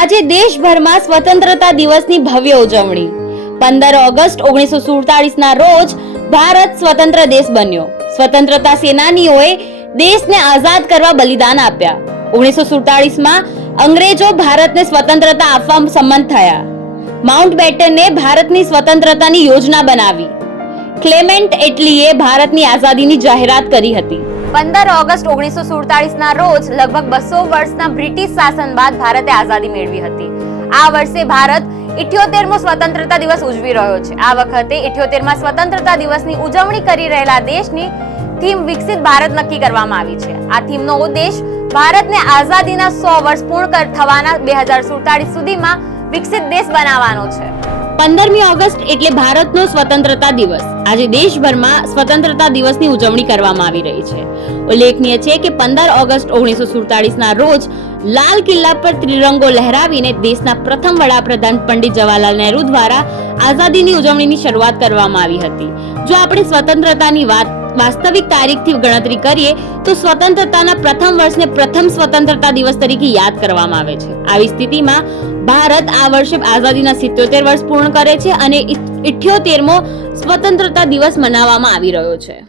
આજે દેશભરમાં સ્વતંત્રતા દિવસની ભવ્ય ઉજવણી. પંદર ઓગસ્ટ ઓગણીસો સુડતાલીસ ના રોજ ભારત સ્વતંત્ર દેશ બન્યો. સ્વતંત્રતા સેનાનીઓએ દેશને આઝાદ કરવા બલિદાન આપ્યા. ઓગણીસો સુડતાલીસમાં અંગ્રેજો ભારતને સ્વતંત્રતા આપવા સંમત થયા. માઉન્ટ બેટને ભારતની સ્વતંત્રતાની યોજના બનાવી. ક્લેમેન્ટ એટલીએ ભારતની આઝાદીની જાહેરાત કરી હતી. પંદર ઓગસ્ટ ઓગણીસો સુડતાલીસ ના રોજ લગભગ બસો વર્ષના બ્રિટિશ શાસન બાદ ભારતે આઝાદી મેળવી હતી. આ વર્ષે ભારત ઇઠ્યોતેરમો સ્વતંત્રતા દિવસ ઉજવી રહ્યો છે. આ વખતે ઇઠ્યોતેરમાં સ્વતંત્રતા દિવસની ઉજવણી કરી રહેલા દેશની થીમ વિકસિત ભારત નક્કી કરવામાં આવી છે. આ થીમનો ઉદ્દેશ ભારતને આઝાદીના સો વર્ષ પૂર્ણ થવાના બે હજાર સુડતાલીસ સુધીમાં વિકસિત દેશ બનાવવાનો છે. પંદરમી ઓગસ્ટ એટલે ભારતનો સ્વતંત્રતા દિવસ. આજે દેશભરમાં સ્વતંત્રતા દિવસની ઉજવણી કરવામાં આવી રહી છે. ઉલ્લેખનીય છે કે પંદર ઓગસ્ટ ઓગણીસો સુડતાલીસના રોજ લાલ કિલ્લા પર ત્રિરંગો લહેરાવીને દેશના પ્રથમ વડાપ્રધાન પંડિત જવાહરલાલ નહેરુ દ્વારા આઝાદીની ઉજવણીની શરૂઆત કરવામાં આવી હતી. જો આપણે સ્વતંત્રતાની વાત વાસ્તવિક તારીખથી ગણતરી કરીએ તો સ્વતંત્રતાના પ્રથમ વર્ષને પ્રથમ સ્વતંત્રતા દિવસ તરીકે યાદ કરવામાં આવે છે. આવી સ્થિતિમાં ભારત આ વર્ષે આઝાદીના સિત્યોતેર વર્ષ પૂર્ણ કરે છે અને ઇઠ્યોતેરમો સ્વતંત્રતા દિવસ મનાવવામાં આવી રહ્યો છે.